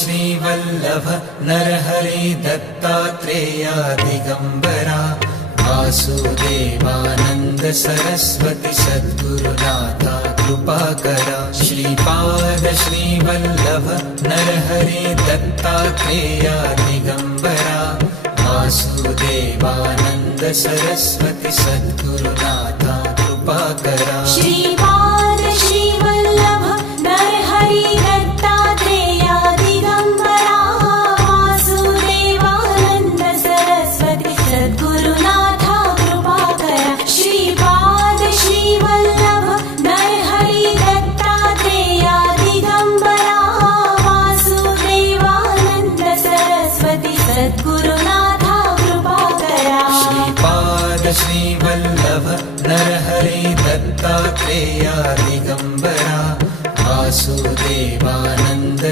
Shrivallabh Narhari Dattatreya Digambara Vasudevanand Saraswati सद्गुरुनाथा कृपाकरा। Shripad Shrivallabh Narhari Dattatreya Digambara Vasudevanand Saraswati सद्गुरुनाथा कृपाकरा। Shripad Shrivallabh Narhari Dattatreya Digambara Vasudevanand Saraswati सद्गुरुनाथा कृपाकरा। Shripad Shrivallabh Narhari Dattatreya Digambara Vasudevanand Saraswati सद्गुरुनाथा कृपाकरा। Shripad Shrivallabh Narhari Dattatreya Digambara Vasudevanand